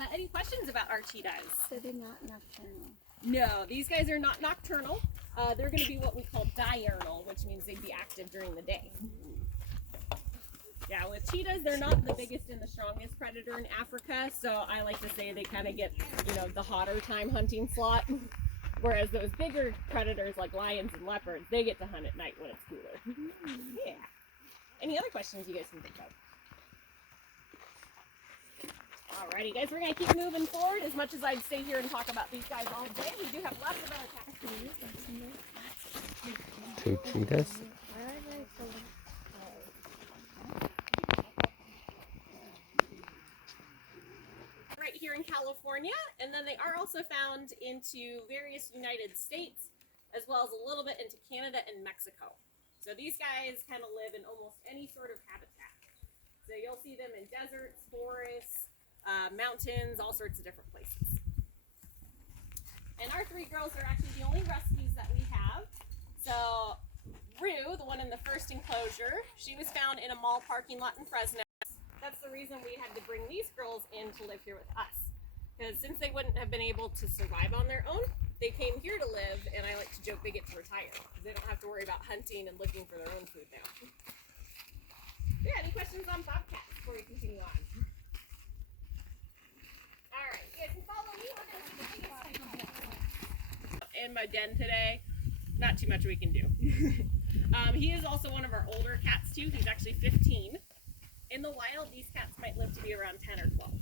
But any questions about our cheetahs? So they're not nocturnal. No, these guys are not nocturnal. They're going to be what we call diurnal, which means they'd be active during the day. Yeah, with cheetahs, they're not the biggest and the strongest predator in Africa, so I like to say they kind of get, you know, the hotter time hunting slot. Whereas those bigger predators like lions and leopards, they get to hunt at night when it's cooler. Yeah. Any other questions you guys can think of? Alrighty, guys, we're going to keep moving forward. As much as I'd stay here and talk about these guys all day, we do have lots of other cats. 2 cheetahs. Right here in California, and then they are also found into various United States, as well as a little bit into Canada and Mexico. So these guys kind of live in almost any sort of habitat. So you'll see them in deserts, forests, mountains, all sorts of different places. And our 3 girls are actually the only rescues that we have. So Rue, the one in the first enclosure, she was found in a mall parking lot in Fresno. That's the reason we had to bring these girls in to live here with us. Because since they wouldn't have been able to survive on their own, they came here to live, and I like to joke they get to retire. Because they don't have to worry about hunting and looking for their own food now. Yeah, any questions on bobcats before we continue on? Alright, you guys can follow me. We're going to see the biggest in my den today. Not too much we can do. He is also one of our older cats too. He's actually 15. In the wild, these cats might live to be around 10 or 12.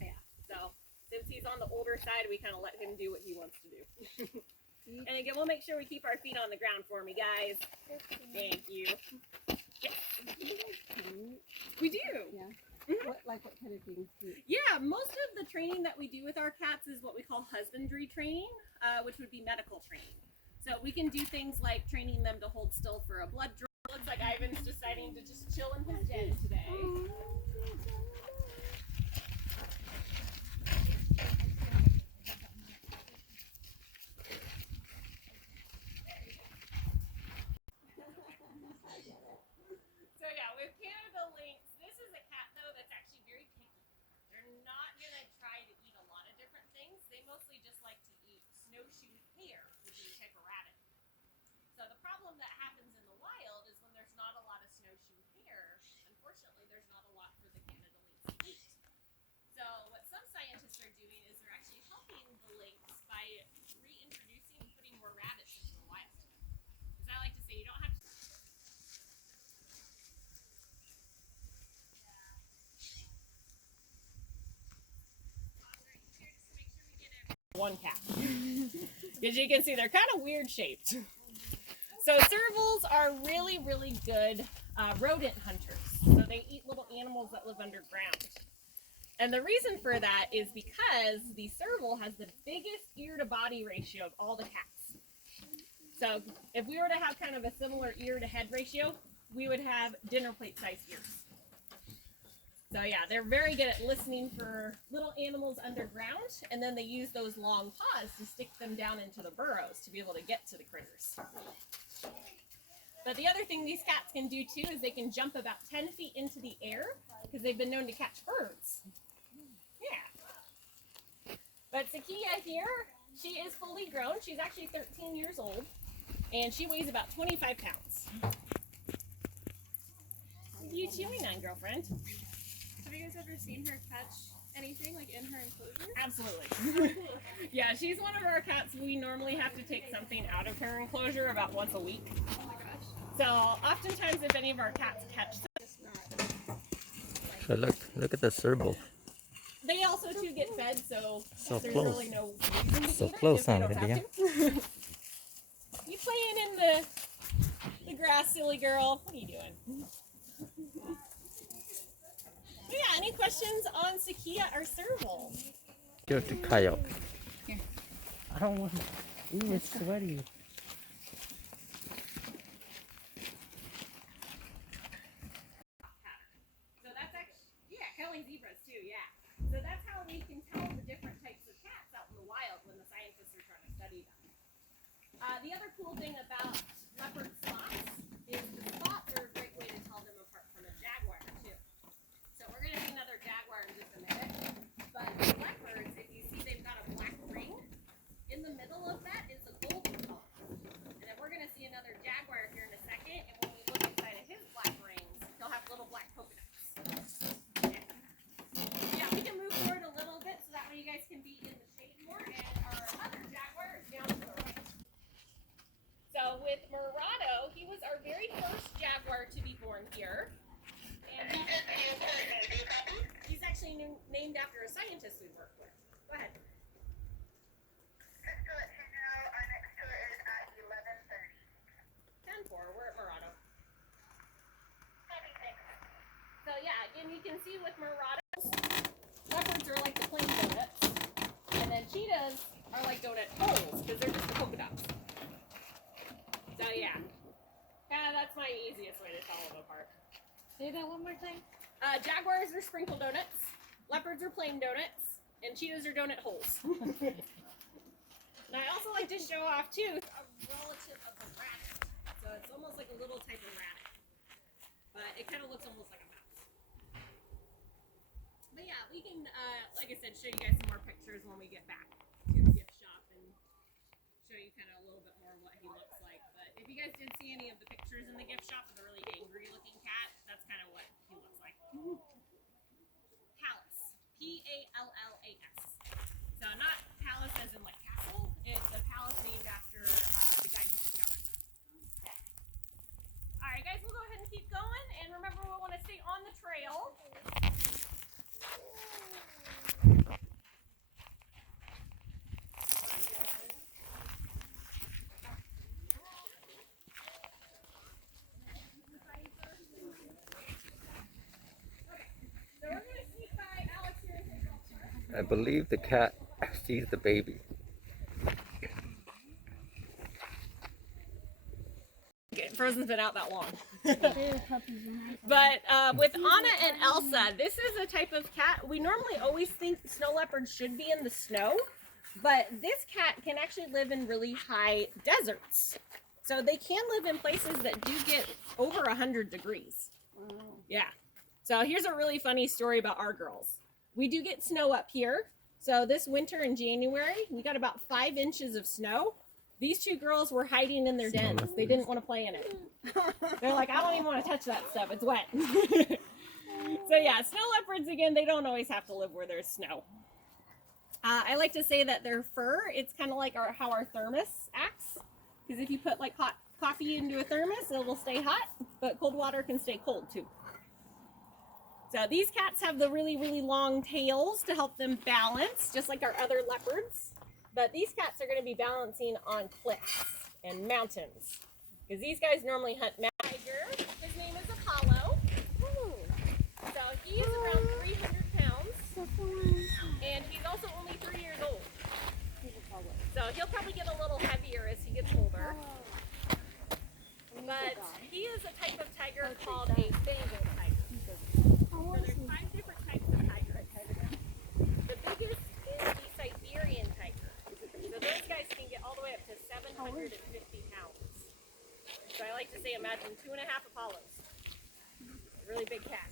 Yeah, so since he's on the older side, we kind of let him do what he wants to do. And again, we'll make sure we keep our feet on the ground for me, guys. Thank you. Yeah. We do. Yeah. Mm-hmm. What kind of things do you? Yeah, most of the training that we do with our cats is what we call husbandry training, which would be medical training. So we can do things like training them to hold still for a blood draw. Looks like Ivan's deciding to just chill in his den today. So yeah, with Canada lynx, this is a cat though that's actually very picky. They're not going to try to eat a lot of different things. They mostly just like to eat snowshoe hare, which is a type of rabbit. So the problem that happens in the wild is when there's not a lot of snowshoe hare, unfortunately there's not a lot for the Canada lynx to eat. So what some scientists are doing is they're actually helping the lynx by reintroducing, putting more rabbits into the wild. Because I like to say you don't have to. One cat. As you can see, they're kind of weird shaped. So servals are really, really good rodent hunters. So they eat little animals that live underground. And the reason for that is because the serval has the biggest ear to body ratio of all the cats. So if we were to have kind of a similar ear to head ratio, we would have dinner plate sized ears. So yeah, they're very good at listening for little animals underground, and then they use those long paws to stick them down into the burrows to be able to get to the critters. But the other thing these cats can do too is they can jump about 10 feet into the air because they've been known to catch birds. Yeah. But Sakia here, she is fully grown. She's actually 13 years old, and she weighs about 25 pounds. What are you chewing on, girlfriend? Have you guys ever seen her catch anything like in her enclosure? Absolutely. Yeah, she's one of our cats. We normally have to take something out of her enclosure about once a week. Oh my gosh. So oftentimes if any of our cats catch So look at the serval. they also too get fed, so, So there's close. really no reason to So eat it close if they on don't it, have yeah. to. You playing in the grass, silly girl? What are you doing? Yeah, any questions on Sakia or serval? Give it to Kyle. Here. I don't want to. Ooh, it's sweaty. So that's actually, yeah, killing zebras too, yeah. So that's how we can tell the different types of cats out in the wild when the scientists are trying to study them. The other cool thing about leopard spots is the spots are a great way to tell them apart from a jaguar too. So we're going to see another jaguar in just a minute. But named after a scientist we worked with. Go ahead. Just to let you know, our next tour is at 11:30. 10-4, we're at Murado. Happy thanks. So yeah, again, you can see with Murados, leopards are like the plain donuts, and then cheetahs are like donut holes because they're just the polka dots. So yeah, that's my easiest way to tell them apart. Say that one more time. Jaguars are sprinkle donuts, leopards are plain donuts, and cheetahs are donut holes. And I also like to show off too a relative of the rabbit. So it's almost like a little type of rabbit, but it kind of looks almost like a mouse. But yeah, we can, like I said, show you guys some more pictures when we get back to the gift shop and show you kind of a little bit more of what he looks like. But if you guys did see any of the pictures in the gift shop of the really angry looking cat, that's kind of what he looks like. Pallas. P-A-L-L-A-S. So not palace as in like castle, it's a palace named after the guy who discovered them. Alright guys, we'll go ahead and keep going, and remember we want to stay on the trail. So we're going to sneak by Alex here and take off first. I believe the cat sees the baby. Frozen's been out that long. They're puppies when I But with Anna and Elsa, this is a type of cat. We normally always think snow leopards should be in the snow, but this cat can actually live in really high deserts. So they can live in places that do get over 100 degrees. Wow. Yeah. So here's a really funny story about our girls. We do get snow up here. So this winter in January, we got about 5 inches of snow. These two girls were hiding in their dens. They didn't want to play in it. They're like, I don't even want to touch that stuff. It's wet. So yeah, snow leopards, again, they don't always have to live where there's snow. I like to say that their fur, it's kind of like how our thermos acts. Because if you put like hot coffee into a thermos, it will stay hot, but cold water can stay cold too. So these cats have the really, really long tails to help them balance, just like our other leopards. But these cats are going to be balancing on cliffs and mountains. Because these guys normally hunt tiger. His name is Apollo. So he is around 300 pounds. And he's also only 3 years old. So he'll probably get a little heavier as he gets older. But he is a type of tiger called a Bengal tiger. So there's 5 different types of tigers. The biggest is the Siberian tiger. So those guys can get all the way up to 750 pounds. So I like to say imagine 2.5 Apollos. Really big cat.